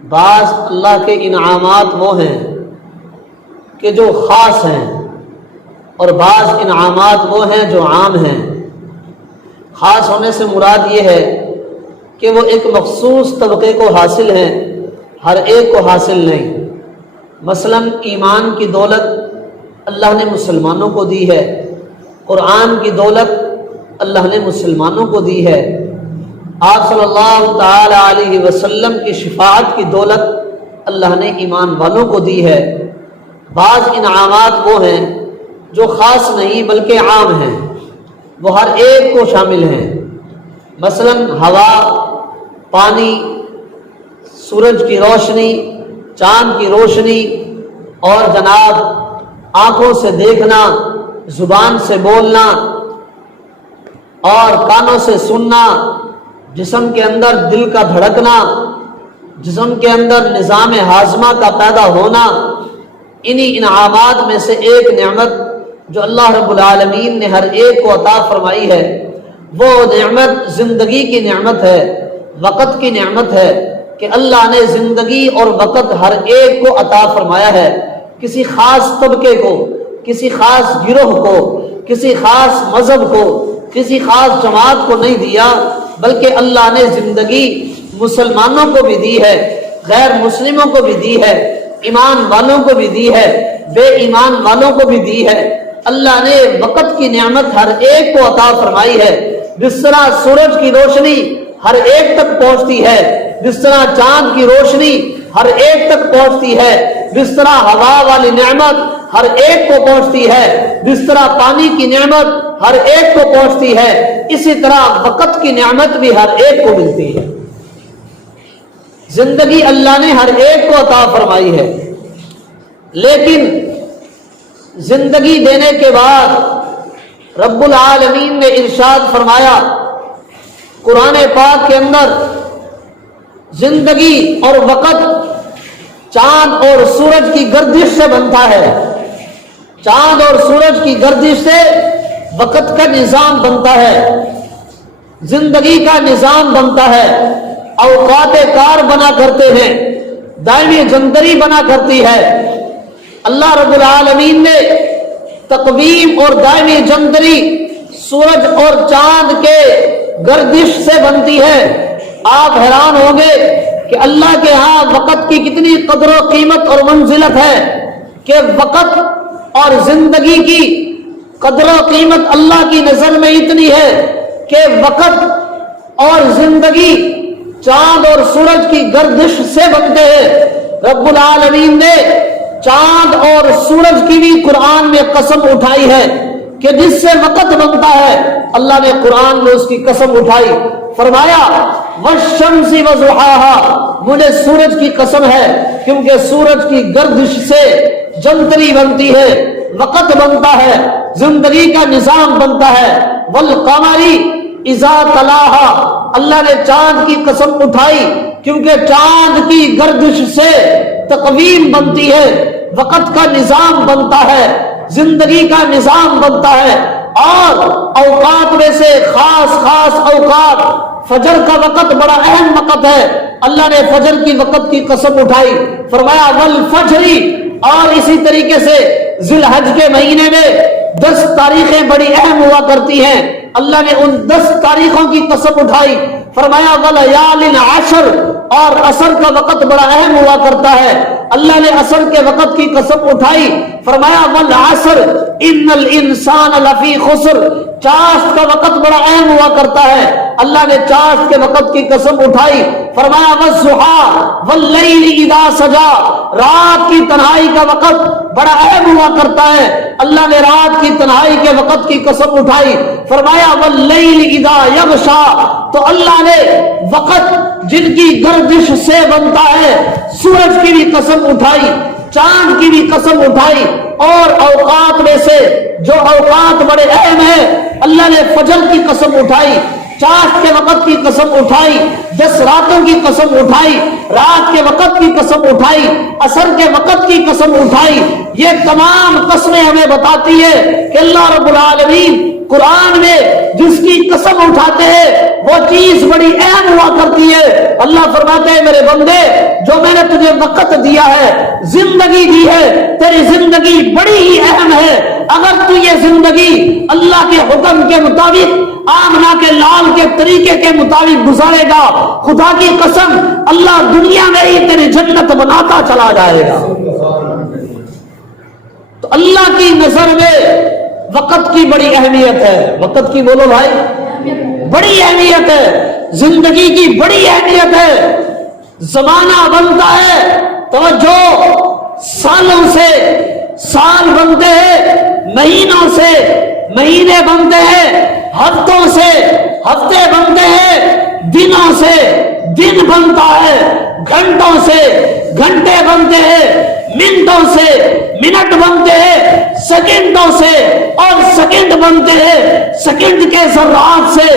بعض اللہ کے انعامات وہ ہیں کہ جو خاص ہیں، اور بعض انعامات وہ ہیں جو عام ہیں۔ خاص ہونے سے مراد یہ ہے کہ وہ ایک مخصوص طبقے کو حاصل ہیں، ہر ایک کو حاصل نہیں۔ مثلا ایمان کی دولت اللہ نے مسلمانوں کو دی ہے، قرآن کی دولت اللہ نے مسلمانوں کو دی ہے، آپ صلی اللہ تعالی علیہ وسلم کی شفاعت کی دولت اللہ نے ایمان والوں کو دی ہے۔ بعض انعامات وہ ہیں جو خاص نہیں بلکہ عام ہیں، وہ ہر ایک کو شامل ہیں۔ مثلا ہوا، پانی، سورج کی روشنی، چاند کی روشنی، اور جناب آنکھوں سے دیکھنا، زبان سے بولنا اور کانوں سے سننا، جسم کے اندر دل کا دھڑکنا، جسم کے اندر نظام ہاضمہ کا پیدا ہونا، انہی انعامات میں سے ایک نعمت جو اللہ رب العالمین نے ہر ایک کو عطا فرمائی ہے، وہ نعمت زندگی کی نعمت ہے، وقت کی نعمت ہے، کہ اللہ نے زندگی اور وقت ہر ایک کو عطا فرمایا ہے۔ کسی خاص طبقے کو، کسی خاص گروہ کو، کسی خاص مذہب کو، کسی خاص جماعت کو نہیں دیا، بلکہ اللہ نے زندگی مسلمانوں کو بھی دی ہے، غیر مسلموں کو بھی دی ہے، ایمان والوں کو بھی دی ہے، بے ایمان والوں کو بھی دی ہے۔ اللہ نے وقت کی نعمت ہر ایک کو عطا فرمائی ہے۔ جس طرح سورج کی روشنی ہر ایک تک پہنچتی ہے، جس طرح چاند کی روشنی ہر ایک تک پہنچتی ہے، جس طرح ہوا والی نعمت ہر ایک کو پہنچتی ہے، جس طرح پانی کی نعمت ہر ایک کو پہنچتی ہے، اسی طرح وقت کی نعمت بھی ہر ایک کو ملتی ہے۔ زندگی اللہ نے ہر ایک کو عطا فرمائی ہے، لیکن زندگی دینے کے بعد رب العالمین نے ارشاد فرمایا قرآن پاک کے اندر، زندگی اور وقت چاند اور سورج کی گردش سے بنتا ہے، چاند اور سورج کی گردش سے وقت کا نظام بنتا ہے، زندگی کا نظام بنتا ہے، اوقات کار بنا کرتے ہیں، دائمی جندری بنا کرتی ہے۔ اللہ رب العالمین نے تقویم اور دائمی جندری سورج اور چاند کے گردش سے بنتی ہے۔ آپ حیران ہوں گے کہ اللہ کے ہاں وقت کی کتنی قدر و قیمت اور منزلت ہے، کہ وقت اور زندگی کی قدر و قیمت اللہ کی نظر میں اتنی ہے کہ وقت اور زندگی چاند اور سورج کی گردش سے بنتے ہیں۔ رب العالمین نے چاند اور سورج کی بھی قرآن میں قسم اٹھائی ہے کہ جس سے وقت بنتا ہے، اللہ نے قرآن میں اس کی قسم اٹھائی، فرمایا والشمس وضحاها، مجھے سورج کی قسم ہے کیونکہ سورج کی گردش سے جنتری بنتی ہے، وقت بنتا ہے، زندگی کا نظام بنتا ہے۔ والقمر اذا تلاها، اللہ نے چاند کی قسم اٹھائی کیونکہ چاند کی گردش سے تقویم بنتی ہے، وقت کا نظام بنتا ہے، زندگی کا نظام بنتا ہے۔ اور اوقات میں سے خاص خاص اوقات، فجر کا وقت بڑا اہم وقت ہے، اللہ نے فجر کی وقت کی قسم اٹھائی، فرمایا والفجر، اور اسی طریقے سے ذی الحج کے مہینے میں 10 تاریخیں بڑی اہم ہوا کرتی ہیں، اللہ نے ان 10 تاریخوں کی قسم اٹھائی، فرمایا ولیال عشر، اور عصر کا وقت بڑا اہم ہوا کرتا ہے، اللہ نے عصر کے وقت کی قسم اٹھائی، فرمایا والعصر ان الانسان لفی خسر، چاشت کا وقت بڑا اہم ہوا کرتا ہے، اللہ نے چاشت کے وقت کی قسم اٹھائی، فرمایا والضحی واللیل اذا سجا، رات کی تنہائی کا وقت بڑا اہم ہوا کرتا ہے، اللہ نے رات کی تنہائی کے وقت کی قسم اٹھائی، فرمایا واللیل اذا یغشا، تو اللہ نے وقت جن کی گردش سے بنتا ہے، سورج کی بھی قسم اٹھائی، چاند کی بھی قسم اٹھائی، اور اوقات میں سے جو اوقات بڑے اہم ہیں، اللہ نے فجر کی قسم اٹھائی، چاشت کے وقت کی قسم اٹھائی، 10 راتوں کی قسم اٹھائی، رات کے وقت کی قسم اٹھائی، عصر کے وقت کی قسم اٹھائی۔ یہ تمام قسمیں ہمیں بتاتی ہے کہ اللہ رب العالمین قرآن میں جس کی قسم اٹھاتے ہیں وہ چیز بڑی اہم ہوا کرتی ہے۔ اللہ فرماتے ہیں میرے بندے جو میں نے تجھے وقت دیا ہے، زندگی دی ہے، تیری زندگی بڑی ہی اہم ہے۔ اگر تو یہ زندگی اللہ کے حکم کے مطابق، آمنہ کے لال کے طریقے کے مطابق گزارے گا، خدا کی قسم اللہ دنیا میں ہی تیری جنت بناتا چلا جائے گا۔ تو اللہ کی نظر میں وقت کی بڑی اہمیت ہے۔ وقت کی بولو بھائی، بڑی اہمیت ہے، زندگی کی بڑی اہمیت ہے۔ زمانہ بنتا ہے، توجہ، سالوں سے سال بنتے ہیں، مہینوں سے مہینے بنتے ہیں، ہفتوں سے ہفتے بنتے ہیں، دنوں سے دن بنتا ہے، گھنٹوں سے گھنٹے بنتے ہیں، منٹوں سے منٹ بنتے ہیں، سیکنڈوں سے اور سیکنڈ بنتے ہیں، سیکنڈ کے ذرات سے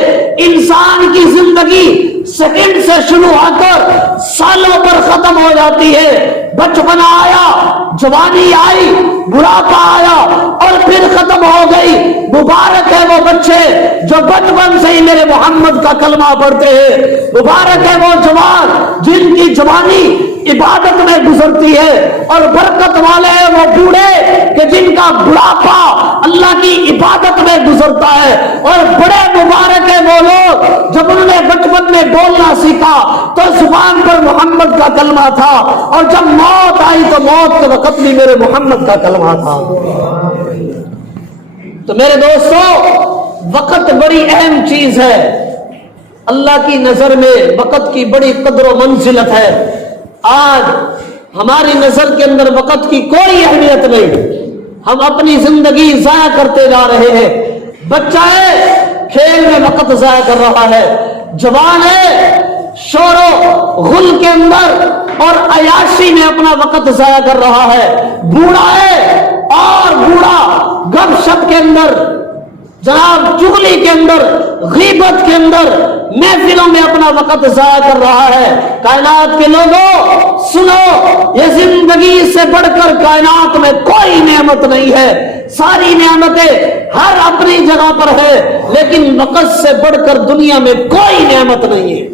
انسان کی زندگی سیکنڈ سے شروع ہو کر سالوں پر ختم ہو جاتی ہے۔ بچپن آیا، جوانی آئی، بڑھاپا آیا اور پھر ختم ہو گئی۔ مبارک ہے وہ بچے جو بچپن سے ہی میرے محمد کا کلمہ پڑھتے ہیں، مبارک ہے وہ جوان جن کی جوانی عبادت میں گزرتی ہے، اور برکت والے ہیں وہ بوڑھے کہ جن کا بڑھاپا اللہ کی عبادت میں گزرتا ہے، اور بڑے مبارک ہیں وہ لوگ جب انہوں نے بچپن میں بولنا سیکھا تو زبان پر محمد کا کلمہ تھا، اور جب موت آئی تو موت کے وقت بھی میرے محمد کا کلمہ تھا۔ تو میرے دوستو، وقت بڑی اہم چیز ہے، اللہ کی نظر میں وقت کی بڑی قدر و منزلت ہے۔ آج ہماری نظر کے اندر وقت کی کوئی اہمیت نہیں، ہم اپنی زندگی ضائع کرتے جا رہے ہیں۔ بچہ ہے، کھیل میں وقت ضائع کر رہا ہے، جوان ہے، شور و غل کے اندر اور عیاشی میں اپنا وقت ضائع کر رہا ہے، بوڑھا ہے اور بوڑھا گپ شپ کے اندر، جناب چغلی کے اندر، غیبت کے اندر، محفلوں میں اپنا وقت ضائع کر رہا ہے۔ کائنات کے لوگوں سنو، یہ زندگی سے بڑھ کر کائنات میں کوئی نعمت نہیں ہے۔ ساری نعمتیں ہر اپنی جگہ پر ہے، لیکن وقت سے بڑھ کر دنیا میں کوئی نعمت نہیں ہے۔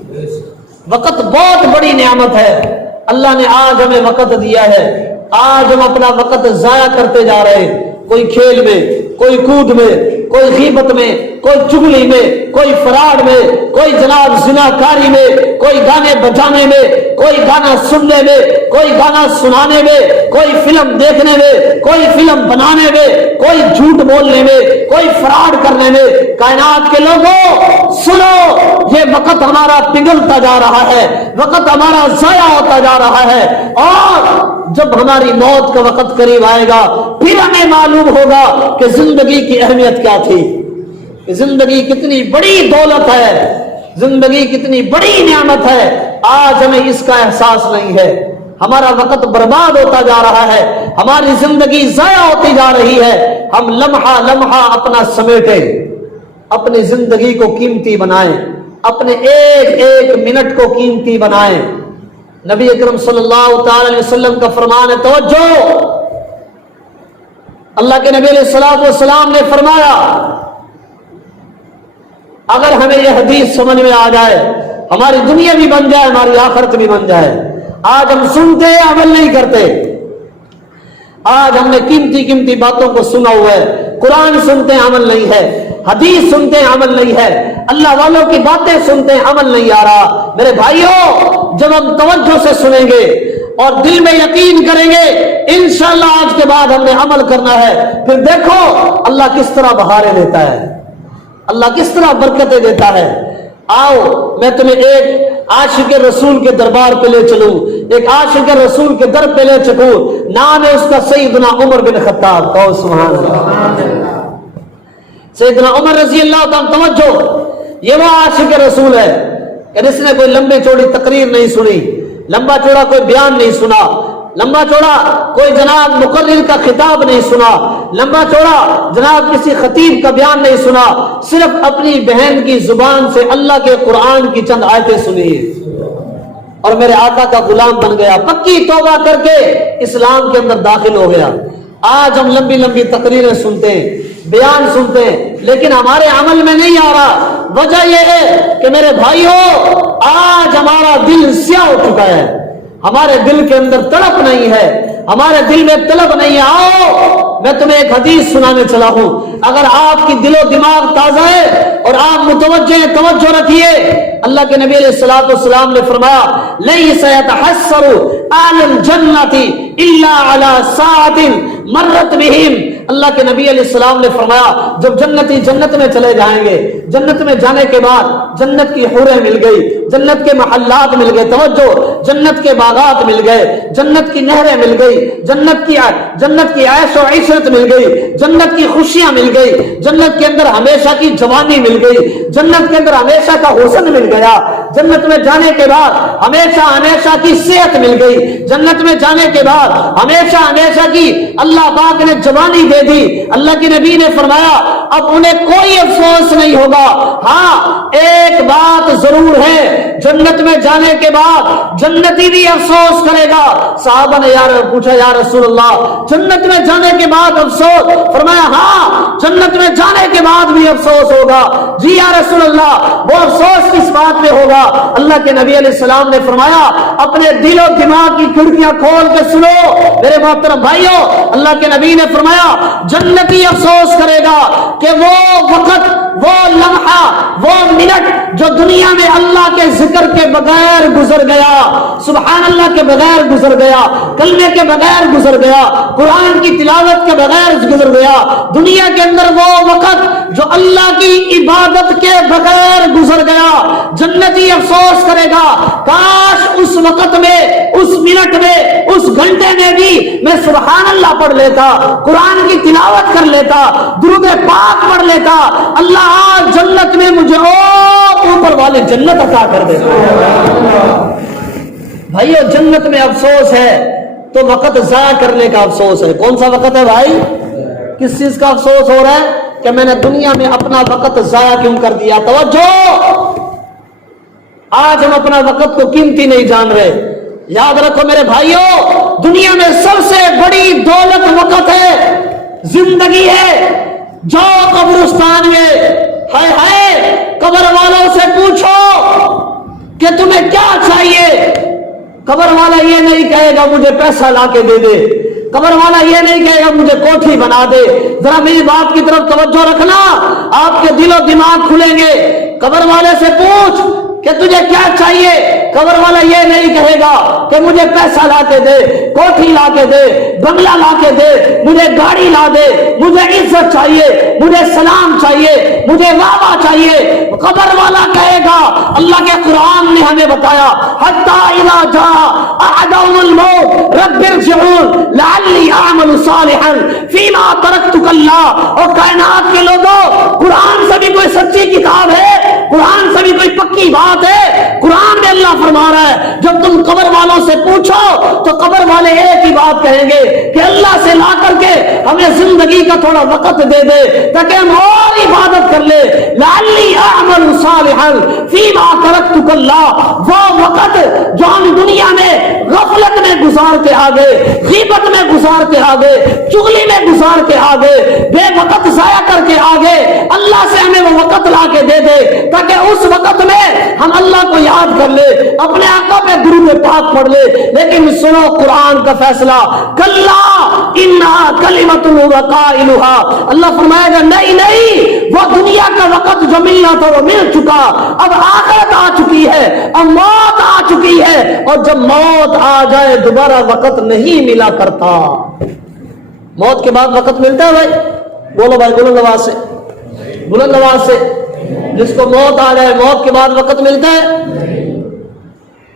وقت بہت بڑی نعمت ہے۔ اللہ نے آج ہمیں وقت دیا ہے، آج ہم اپنا وقت ضائع کرتے جا رہے ہیں، کوئی کھیل میں، کوئی کود میں، کوئی غیبت میں، کوئی چغلی میں، کوئی فراڈ میں، کوئی جناب زناکاری میں، کوئی گانے بجانے میں، کوئی گانا سننے میں، کوئی گانا سنانے میں، کوئی فلم دیکھنے میں، کوئی فلم بنانے میں، کوئی جھوٹ بولنے میں، کوئی فراڈ کرنے میں۔ کائنات کے لوگوں سنو، یہ وقت ہمارا پگھلتا جا رہا ہے، وقت ہمارا ضائع ہوتا جا رہا ہے، اور جب ہماری موت کا وقت قریب آئے گا پھر ہمیں معلوم ہوگا کہ زندگی کی اہمیت کیا تھی، زندگی کتنی بڑی دولت ہے، زندگی کتنی بڑی نعمت ہے۔ آج ہمیں اس کا احساس نہیں ہے، ہمارا وقت برباد ہوتا جا رہا ہے، ہماری زندگی ضائع ہوتی جا رہی ہے۔ ہم لمحہ لمحہ اپنا سمیٹیں، اپنی زندگی کو قیمتی بنائیں، اپنے ایک ایک منٹ کو قیمتی بنائیں۔ نبی اکرم صلی اللہ تعالی علیہ وسلم کا فرمان ہے، توجہ، اللہ کے نبی علیہ الصلوۃ والسلام نے فرمایا، اگر ہمیں یہ حدیث سمجھ میں آ جائے، ہماری دنیا بھی بن جائے، ہماری آخرت بھی بن جائے۔ آج ہم سنتے ہیں، عمل نہیں کرتے۔ آج ہم نے قیمتی قیمتی باتوں کو سنا ہوا ہے، قرآن سنتے ہیں، عمل نہیں ہے، حدیث سنتے ہیں، عمل نہیں ہے، اللہ والوں کی باتیں سنتے ہیں، عمل نہیں آ رہا۔ میرے بھائیوں، جب ہم توجہ سے سنیں گے اور دل میں یقین کریں گے، انشاءاللہ آج کے بعد ہم نے عمل کرنا ہے، پھر دیکھو اللہ کس طرح بہاریں دیتا ہے، اللہ کس طرح برکتیں دیتا ہے۔ آؤ میں تمہیں ایک عاشق رسول کے دربار پہ لے چلوں، ایک عاشق رسول کے در پہ لے چکوں، نام ہے اس کا سیدنا عمر بن خطاب۔ کہو سبحان اللہ۔ سیدنا عمر رضی اللہ تعالیٰ، توجہ، یہ وہ عاشق رسول ہے کہ جس نے کوئی لمبی چوڑی تقریر نہیں سنی، لمبا چوڑا کوئی بیان نہیں سنا، لمبا چوڑا کوئی جناب مقرر کا خطاب نہیں سنا، لمبا چوڑا جناب کسی خطیب کا بیان نہیں سنا، صرف اپنی بہن کی زبان سے اللہ کے قرآن کی چند آیتیں سنی اور میرے آقا کا غلام بن گیا، پکی توبہ کر کے اسلام کے اندر داخل ہو گیا۔ آج ہم لمبی لمبی تقریریں سنتے ہیں، بیان سنتے ہیں، لیکن ہمارے عمل میں نہیں آ رہا۔ وجہ یہ ہے کہ میرے بھائیوں آج ہمارا دل سیاہ ہو چکا ہے، ہمارے دل کے اندر تڑپ نہیں ہے، ہمارے دل میں طلب نہیں ہے۔ آؤ میں تمہیں ایک حدیث سنانے چلا ہوں، اگر آپ کی دل و دماغ تازہ ہے اور آپ متوجہ ہیں، توجہ رکھیے۔ اللہ کے نبی علیہ الصلوۃ والسلام نے فرمایا لیس یتحسر اہل الجنۃ الا علی ساعۃ مرت بہم۔ اللہ کے نبی علیہ السلام نے فرمایا جب جنتی جنت میں چلے جائیں گے، جنت میں جانے کے بعد جنت کی حوریں مل گئی، جنت کے محلات مل گئے، توجہ، جنت کے باغات مل گئے، جنت کی نہریں مل گئی، جنت کی عیش و عشرت مل گئی، جنت کی خوشیاں مل گئی، جنت کے اندر ہمیشہ کی جوانی مل گئی، جنت کے اندر ہمیشہ کا حسن مل گیا، جنت میں جانے کے بعد ہمیشہ کی صحت مل گئی، جنت میں جانے کے بعد ہمیشہ کی اللہ پاک نے جوانی دے دی۔ اللہ کے نبی نے فرمایا اب انہیں کوئی افسوس نہیں ہوگا، ہاں ایک بات ضرور ہے، جنت میں جانے کے بعد جنتی بھی افسوس کرے گا۔ صحابہ نے پوچھا یا رسول اللہ جنت میں جانے کے بعد افسوس؟ فرمایا ہاں جنت میں جانے کے بعد بھی افسوس ہوگا۔ جی یا رسول اللہ وہ افسوس کس بات میں ہوگا؟ اللہ کے نبی علیہ السلام نے فرمایا اپنے دل و دماغ کی کھڑکیاں کھول کے سنو میرے محترم بھائیوں، اللہ کے نبی نے فرمایا جنتی افسوس کرے گا کہ وہ وقت، وہ لمحہ، وہ منٹ جو دنیا میں اللہ کے ذکر کے بغیر گزر گیا، سبحان اللہ کے بغیر گزر گیا، کلمے کے بغیر گزر گیا، قرآن کی تلاوت کے بغیر گزر گیا، دنیا کے اندر وہ وقت جو اللہ کی عبادت کے بغیر گزر گیا، جنتی افسوس کرے گا کاش اس وقت میں، اس منٹ میں، اس گھنٹے میں بھی میں سبحان اللہ پڑھ لیتا، قرآن کی تلاوت کر لیتا، درود پاک پڑھ لیتا، اللہ آج جنت میں مجھے اور اوپر والے جنت عطا کر دیتا۔ بھائیو جنت میں افسوس ہے تو وقت ضائع کرنے کا افسوس ہے۔ کون سا وقت ہے بھائی؟ کس چیز کا افسوس ہو رہا ہے کہ میں نے دنیا میں اپنا وقت ضائع کیوں کر دیا؟ توجہ، آج ہم اپنا وقت کو قیمتی نہیں جان رہے۔ یاد رکھو میرے بھائیوں، دنیا میں سب سے بڑی دولت وقت ہے، زندگی ہے۔ جاؤ قبرستان میں، ہائے ہائے قبر والوں سے پوچھو کہ تمہیں کیا چاہیے، قبر والا یہ نہیں کہے گا مجھے پیسہ لا کے دے دے، قبر والا یہ نہیں کہے گا مجھے کوٹھی بنا دے۔ ذرا میری بات کی طرف توجہ رکھنا، آپ کے دل و دماغ کھلیں گے۔ قبر والے سے پوچھ کہ تجھے کیا چاہیے، قبر والا یہ نہیں کہے گا کہ مجھے پیسہ لا کے دے، کوٹھی لا کے دے، بنگلہ لا کے دے، مجھے گاڑی لا دے، مجھے عزت چاہیے، مجھے سلام چاہیے، مجھے واہ چاہیے۔ قبر والا کہے گا، اللہ کے قرآن نے ہمیں بتایا حتی اذا جاء احدهم الموت رب ارجعون لعلی اعمل صالحا فیما ترکت کلا۔ اور کائنات کے لوگوں، قرآن سے بھی کوئی سچی کتاب ہے، قرآن سے بھی کوئی پکی بات ہے۔ قرآن میں اللہ فرما رہا ہے جب تم قبر والوں سے پوچھو تو قبر والے ایک ہی بات کہیں گے کہ اللہ سے لا کر کے ہمیں زندگی کا تھوڑا وقت دے دے تاکہ ہم اور عبادت کر لے، لعلی اعمل صالحا فیما ترکت کلا۔ وہ وقت جو ہم دنیا میں غفلت میں گزار کے آگے، غیبت میں گزار کے آگے، چغلی میں گزار کے آگے، بے وقت ضائع کر کے آگے، اللہ سے ہمیں وہ وقت لا کے دے دے تاکہ اس وقت میں ہم اللہ کو یاد کر لے، اپنے آقا پہ درود پاک پڑھ لے۔ لیکن سنو قرآن کا فیصلہ، کلا انہا کلمۃ هو قائلها۔ اللہ فرمائے گا نہیں، وہ دنیا کا وقت جو ملنا تھا وہ مل چکا، اب آخرت آ چکی ہے، اب موت آ چکی ہے، اور جب موت آ جائے دوبارہ وقت نہیں ملا کرتا۔ موت کے بعد وقت ملتا ہے بھائی؟ بولو بھائی بلند آواز سے، بلند آواز سے۔ جس کو موت آ جائے موت کے بعد وقت ملتا ہے؟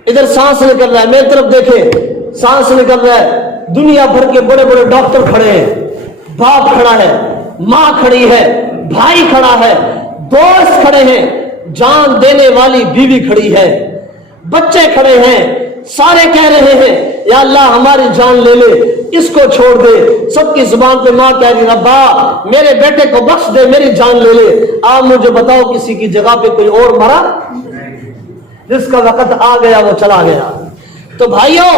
ادھر سانس نکل رہا ہے، میری طرف دیکھیں، سانس نکل رہا ہے، دنیا بھر کے بڑے بڑے ڈاکٹر کھڑے ہیں، باپ کھڑا ہے، ماں کھڑی ہے، بھائی کھڑا ہے، دوست کھڑے ہیں، جان دینے والی بیوی کھڑی ہے، بچے کھڑے ہیں، سارے کہہ رہے ہیں یا اللہ ہماری جان لے لے، اس کو چھوڑ دے۔ سب کی زبان پہ ماں کہہ رہی ربا میرے بیٹے کو بخش دے، میری جان لے لے۔ آپ مجھے بتاؤ کسی کی جگہ پہ کوئی اور مرا؟ جس کا وقت آ گیا وہ چلا گیا۔ تو بھائیوں،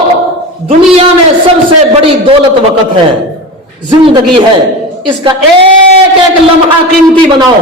دنیا میں سب سے بڑی دولت وقت ہے، زندگی ہے، اس کا ایک ایک لمحہ قیمتی بناؤ۔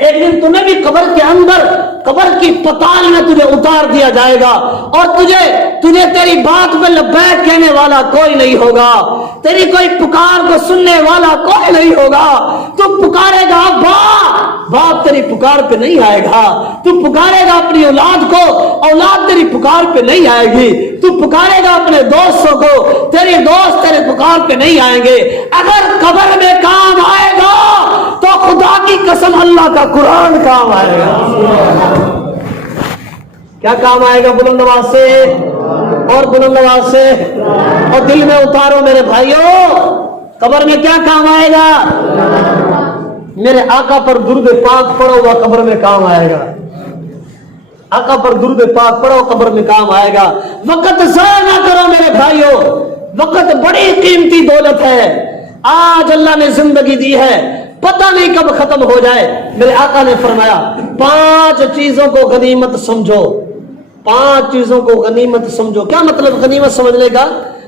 ایک دن تمہیں بھی قبر کے اندر قبر کی پتال میں تجھے اتار دیا جائے گا اور تجھے تیری بات پہ لبیک کہنے والا کوئی نہیں ہوگا، تیری کوئی پکار کو سننے والا کوئی نہیں ہوگا۔ تو پکارے گا باپ تیری پکار پہ نہیں آئے گا، تو پکارے گا اپنی اولاد کو، اولاد تیری پکار پہ نہیں آئے گی، تو پکارے گا اپنے دوستوں کو، تیری دوست تیرے پکار پہ نہیں آئیں گے۔ اگر قبر میں کام آئے گا تو خدا کی قسم اللہ کا قرآن کام آئے گا۔ کیا کام آئے گا؟ بلند آواز سے اور بلند آواز سے اور دل میں اتارو میرے بھائیوں، قبر میں کیا کام آئے گا؟ میرے آقا پر درود پاک پڑھو، وہ قبر میں کام آئے گا۔ آقا پر درود پاک پڑھو، قبر میں کام آئے گا۔ وقت ضائع نہ کرو میرے بھائیوں، وقت بڑی قیمتی دولت ہے۔ آج اللہ نے زندگی دی ہے، پتہ نہیں کب ختم ہو جائے۔ میرے آقا نے فرمایا 5 چیزوں کو غنیمت سمجھو، 5 چیزوں کو غنیمت سمجھو۔ کیا مطلب غنیمت سمجھنے کا؟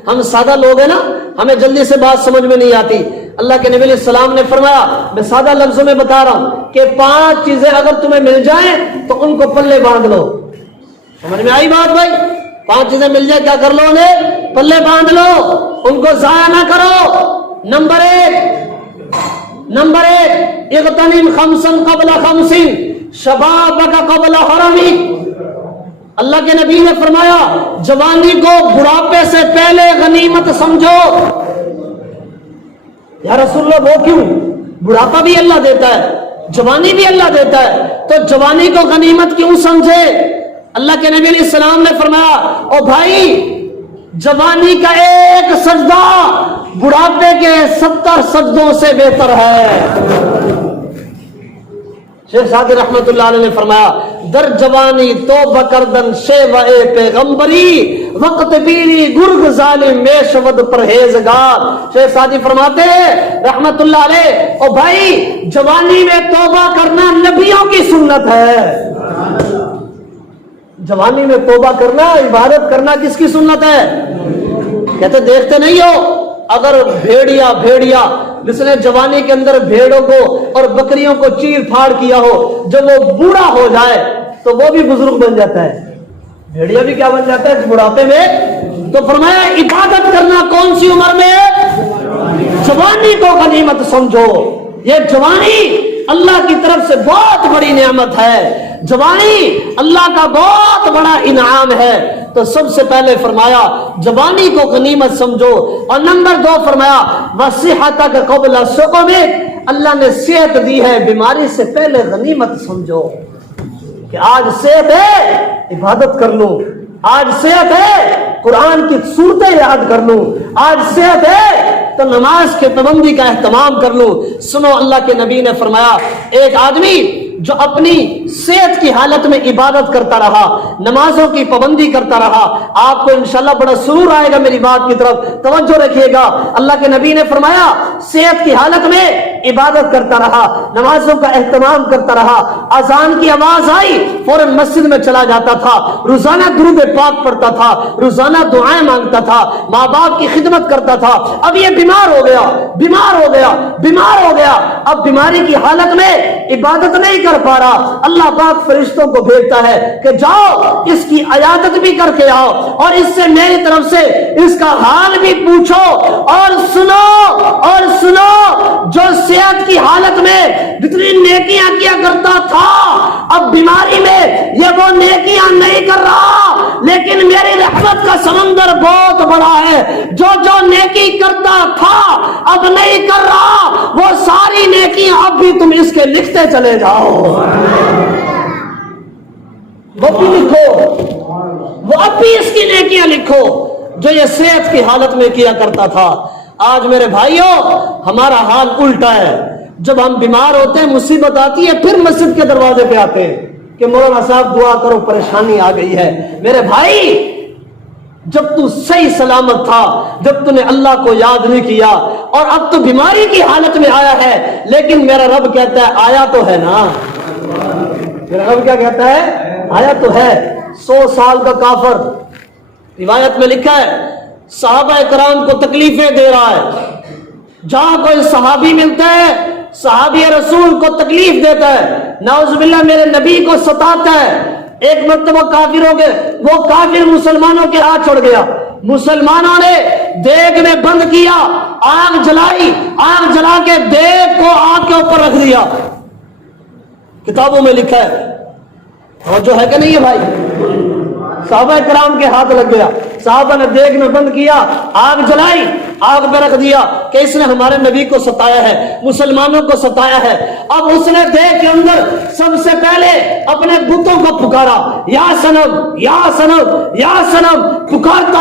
ہم سادہ لوگ ہیں نا، ہمیں جلدی سے بات سمجھ میں نہیں آتی۔ اللہ کے نبی علیہ السلام نے فرمایا، میں سادہ لفظوں میں بتا رہا ہوں کہ 5 چیزیں اگر تمہیں مل جائیں تو ان کو پلے باندھ لو۔ سمجھ میں آئی بات بھائی؟ 5 چیزیں مل جائیں کیا کر لو؟ انہیں پلے باندھ لو، ان کو ضائع نہ کرو۔ نمبر 1 اغتنم 5 قبل 5 شبابک قبل حرمک۔ اللہ کے نبی نے فرمایا جوانی کو بڑھاپے سے پہلے غنیمت سمجھو۔ یا رسول اللہ وہ کیوں؟ بڑھاپا بھی اللہ دیتا ہے، جوانی بھی اللہ دیتا ہے، تو جوانی کو غنیمت کیوں سمجھے؟ اللہ کے نبی علیہ السلام نے فرمایا او بھائی، جوانی کا ایک سجدہ بڑھاپے کے 70 سجدوں سے بہتر ہے۔ شیخ سعدی رحمت اللہ علیہ نے فرمایا در جوانی توبہ کردن شیوہ پیغمبری وقت بیری گرگ ظالم میں شود پرہیزگار۔ شیخ سعدی فرماتے ہیں رحمت اللہ علیہ، او بھائی جوانی میں توبہ کرنا نبیوں کی سنت ہے۔ جوانی میں توبہ کرنا، عبادت کرنا کس کی سنت ہے؟ کہتے دیکھتے نہیں ہو اگر بھیڑیا جس نے جوانی کے اندر بھیڑوں کو اور بکریوں کو چیر پھاڑ کیا ہو، جب وہ بوڑھا ہو جائے تو وہ بھی بزرگ بن جاتا ہے، بھیڑیا بھی کیا بن جاتا ہے بڑھاپے میں۔ تو فرمایا عبادت کرنا کون سی عمر میں؟ جوانی کو غنیمت سمجھو۔ یہ جوانی اللہ کی طرف سے بہت بڑی نعمت ہے، جوانی اللہ کا بہت بڑا انعام ہے۔ تو سب سے پہلے فرمایا جوانی کو غنیمت سمجھو، اور نمبر 2 فرمایا وصحتک قبل سقمک، اللہ نے صحت دی ہے، بیماری سے پہلے غنیمت سمجھو کہ آج صحت ہے عبادت کر لوں، آج صحت ہے قرآن کی صورتیں یاد کر لوں، آج صحت ہے تو نماز کے پابندی کا اہتمام کر لوں۔ سنو اللہ کے نبی نے فرمایا ایک آدمی جو اپنی صحت کی حالت میں عبادت کرتا رہا، نمازوں کی پابندی کرتا رہا، آپ کو انشاءاللہ بڑا سرور آئے گا میری بات کی طرف توجہ رکھیے گا۔ اللہ کے نبی نے فرمایا صحت کی حالت میں عبادت کرتا رہا، نمازوں کا اہتمام کرتا رہا، اذان کی آواز آئی فوراً مسجد میں چلا جاتا تھا، روزانہ درود پاک پڑھتا تھا، روزانہ دعائیں مانگتا تھا، ماں باپ کی خدمت کرتا تھا۔ اب یہ بیمار ہو گیا، اب بیماری کی حالت میں عبادت نہیں کر پا رہا، اللہ پاک فرشتوں کو بھیجتا ہے کہ جاؤ اس کی عیادت بھی کر کے آؤ اور اس سے میری طرف سے اس کا حال بھی پوچھو، اور سنو جو صحت کی حالت میں جتنی نیکیاں کیا کرتا تھا اب بیماری میں یہ وہ نیکیاں نہیں کر رہا، لیکن میری رحمت کا سمندر بہت بڑا ہے، جو نیکی کرتا تھا اب نہیں کر رہا، وہ ساری نیکیاں اب بھی تم اس کے لکھتے چلے جاؤ، وہ بھی لکھو، وہ اب بھی اس کی نیکیاں لکھو جو یہ صحت کی حالت میں کیا کرتا تھا۔ آج میرے بھائیوں ہمارا حال الٹا ہے، جب ہم بیمار ہوتے ہیں مصیبت آتی ہے پھر مسجد کے دروازے پہ آتے ہیں کہ مولانا صاحب دعا کرو پریشانی آ گئی ہے۔ میرے بھائی جب تو صحیح سلامت تھا، جب تو نے اللہ کو یاد نہیں کیا، اور اب تو بیماری کی حالت میں آیا ہے، لیکن میرا رب کہتا ہے آیا تو ہے نا، میرا رب کیا کہتا ہے آیا تو ہے۔ 100 سال کا کافر، روایت میں لکھا ہے صحابہ کرام کو تکلیفیں دے رہا ہے، جہاں کوئی صحابی ملتا ہے صحابی رسول کو تکلیف دیتا ہے، نعوذ باللہ میرے نبی کو ستاتا ہے۔ ایک مرتبہ کافر ہو گئے، وہ کافر مسلمانوں کے ہاتھ چھوڑ گیا، مسلمانوں نے دیگ میں بند کیا، آگ جلائی، آگ جلا کے دیگ کو آگ کے اوپر رکھ دیا۔ کتابوں میں لکھا ہے، اور جو ہے کہ نہیں ہے بھائی، صحابہ کرام کے ہاتھ لگ گیا، صحابہ نے دیگ میں بند کیا، آگ جلائی، آگ پہ رکھ دیا کہ اس نے ہمارے نبی کو ستایا ہے، مسلمانوں کو ستایا ہے۔ اب اس نے دیگ کے اندر سب سے پہلے اپنے بتوں کو پکارا، یا صنم یا صنم یا صنم، پکارتا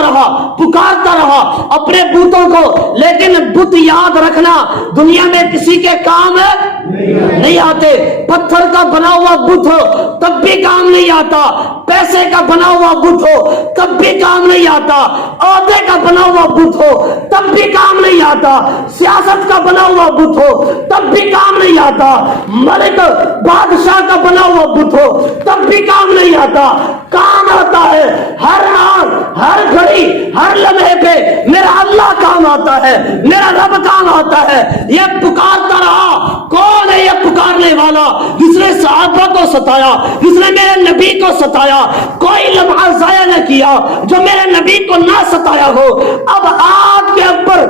رہا اپنے بتوں کو۔ لیکن بت یاد رکھنا دنیا میں کسی کے کام نہیں آتے۔ پتھر کا بنا ہوا بت ہو تب بھی کام نہیں آتا، پیسے کا بنا ہوا بت ہو تب بھی کام نہیں آتا، عہدے کا بنا ہوا بت ہو تب بھی کام نہیں آتا، سیاست کا بنا ہوا بت ہو تب بھی کام نہیں آتا، ملک بادشاہ کا بنا ہوا بت ہو تب بھی کام نہیں آتا۔ کام آتا ہے ہر آن ہر گھڑی ہر لمحے پہ میرا اللہ کام آتا ہے، میرا رب کام آتا ہے۔ یہ پکارتا رہا، کون ہے یہ پکارنے والا جس نے صحابہ کو ستایا، جس نے میرے نبی کو ستایا؟ کوئی لمحہ ضائع نہ کیا جو میرے نبی کو نہ ستایا ہو۔ اب آگ کے اوپر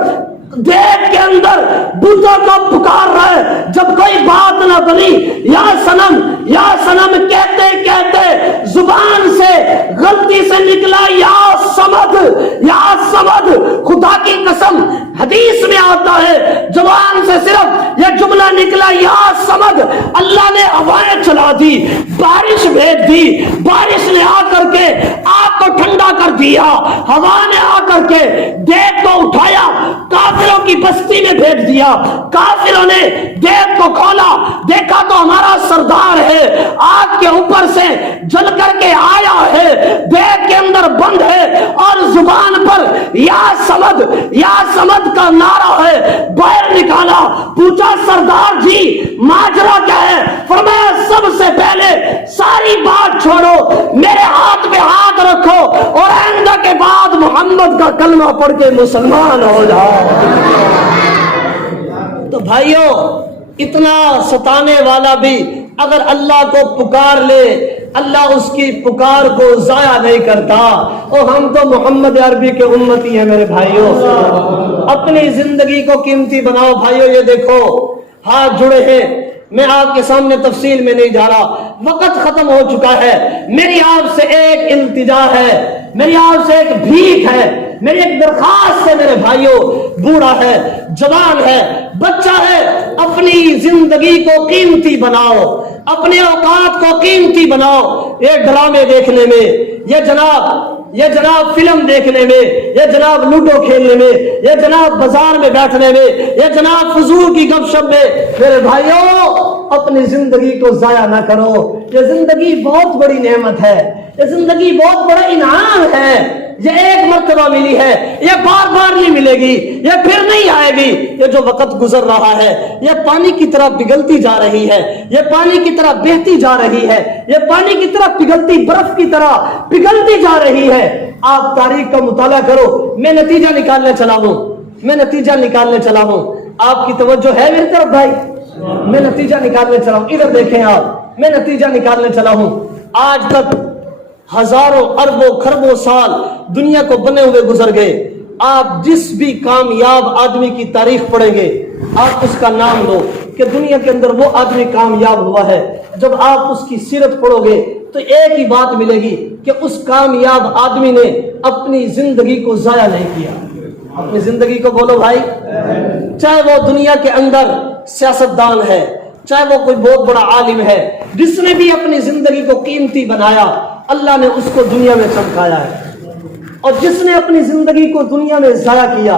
دیگ کے اندر بتوں کو پکار رہا ہے، جب کوئی بات نہ بنی، یا صنم کہتے کہتے زبان سے غلطی سے نکلا یا صمد۔ خدا کی قسم حدیث میں آتا ہے زبان سے صرف یہ جملہ نکلا یا صمد، اللہ نے ہوائیں چلا دی، بارش بھیج دی، بارش نے آ کر کے آگ کو ٹھنڈا کر دیا، ہوا نے آ کر کے دیگ کو اٹھایا، کافروں کی بستی میں بھیج دیا۔ کافروں نے دیگ کو کھولا، دیکھا تو ہمارا سردار ہے، آگ کے اوپر سے جل کر کے آیا ہے، دیگ کے اندر بند ہے اور زبان پر یا سمد کا نعرہ ہے۔ باہر نکالا، پوچھا سردار جی ماجرا کیا ہے؟ فرمایا سب سے پہلے ساری بات چھوڑو، میرے ہاتھ پہ ہاتھ رکھو اور آئندہ کے بعد محمد کا کلمہ پڑھ کے مسلمان ہو جاؤ۔ تو بھائیوں، اتنا ستانے والا بھی اگر اللہ کو پکار لے، اللہ اس کی پکار کو ضائع نہیں کرتا۔ اور ہم تو محمد عربی کے امتی ہیں میرے بھائیوں، اپنی زندگی کو قیمتی بناؤ۔ بھائیوں یہ دیکھو، ہاتھ جڑے ہیں، میں آپ کے سامنے تفصیل میں نہیں جا رہا، وقت ختم ہو چکا ہے۔ میری آپ سے ایک التجا ہے، میری آپ سے ایک بھیک ہے، میری ایک درخواست ہے میرے بھائیوں، بوڑھا ہے، جوان ہے، بچہ ہے، اپنی زندگی کو قیمتی بناؤ، اپنے اوقات کو قیمتی بناؤ۔ یہ ڈرامے دیکھنے میں، یہ جناب فلم دیکھنے میں، یہ جناب لوڈو کھیلنے میں، یہ جناب بازار میں بیٹھنے میں، یہ جناب فضول کی گپ شپ میں، میرے بھائیوں اپنی زندگی کو ضائع نہ کرو۔ یہ زندگی بہت بڑی نعمت ہے، یہ زندگی بہت بڑا انعام ہے، یہ ایک مرتبہ ملی ہے، یہ بار بار نہیں ملے گی، یہ پھر نہیں آئے گی۔ یہ جو وقت گزر رہا ہے یہ پانی کی طرح پگھلتی جا رہی ہے، یہ پانی کی طرح بہتی جا رہی ہے، یہ پانی کی طرح پگھلتی برف کی طرح پگھلتی جا رہی ہے۔ آپ تاریخ کا مطالعہ کرو، میں نتیجہ نکالنے چلا ہوں، آپ کی توجہ ہے میری طرف بھائی؟ میں نتیجہ نکالنے چلا ہوں، ادھر دیکھیں آپ، میں نتیجہ نکالنے چلا ہوں۔ آج تک ہزاروں اربوں خربوں سال دنیا کو بنے ہوئے گزر گئے، آپ جس بھی کامیاب آدمی کی تاریخ پڑھیں گے آپ اس کا نام لو کہ دنیا کے اندر وہ آدمی کامیاب ہوا ہے، جب آپ اس کی سیرت پڑھو گے تو ایک ہی بات ملے گی کہ اس کامیاب آدمی نے اپنی زندگی کو ضائع نہیں کیا۔ اپنی زندگی کو بولو بھائی، چاہے وہ دنیا کے اندر سیاستدان ہے، چاہے وہ کوئی بہت بڑا عالم ہے، جس نے بھی اپنی زندگی کو قیمتی بنایا اللہ نے اس کو دنیا میں چمکایا ہے۔ اور جس نے اپنی زندگی کو دنیا میں ضائع کیا،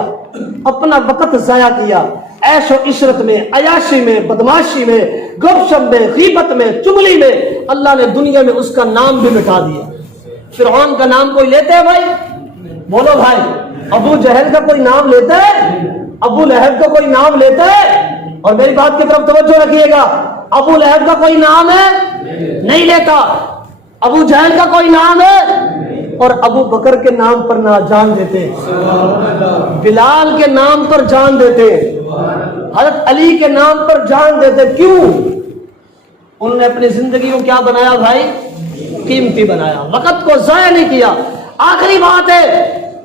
اپنا وقت ضائع کیا عیش و عشرت میں، عیاشی میں، بدماشی میں، گپ شپ میں، غیبت میں، چغلی میں، اللہ نے دنیا میں اس کا نام بھی مٹا دیا۔ فرعون کا نام کوئی لیتے ہے بھائی؟ بولو بھائی، ابو جہل کا کوئی نام لیتا ہے؟ ابو لہب کا کوئی نام لیتا ہے؟ اور میری بات کی طرف توجہ رکھیے گا، ابو لہب کا کوئی نام ہے؟ نہیں لیتا۔ ابو جہل کا کوئی نام ہے؟ اور ابو بکر کے نام پر نہ جان دیتے، بلال کے نام پر جان دیتے، حضرت علی کے نام پر جان دیتے، کیوں؟ انہوں نے اپنی زندگی کو کیا بنایا بھائی؟ قیمتی بنایا، وقت کو ضائع نہیں کیا۔ آخری بات ہے،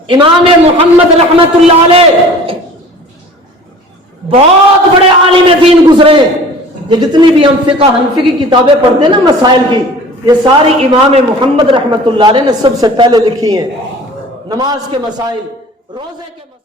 امام محمد رحمت اللہ علیہ بہت بڑے عالم دین گزرے، یہ جتنی بھی ہم فقہ حنفی کی کتابیں پڑھتے ہیں نا مسائل کی، یہ ساری امام محمد رحمت اللہ علیہ نے سب سے پہلے لکھی ہیں۔ نماز کے مسائل، روزے کے مسائل۔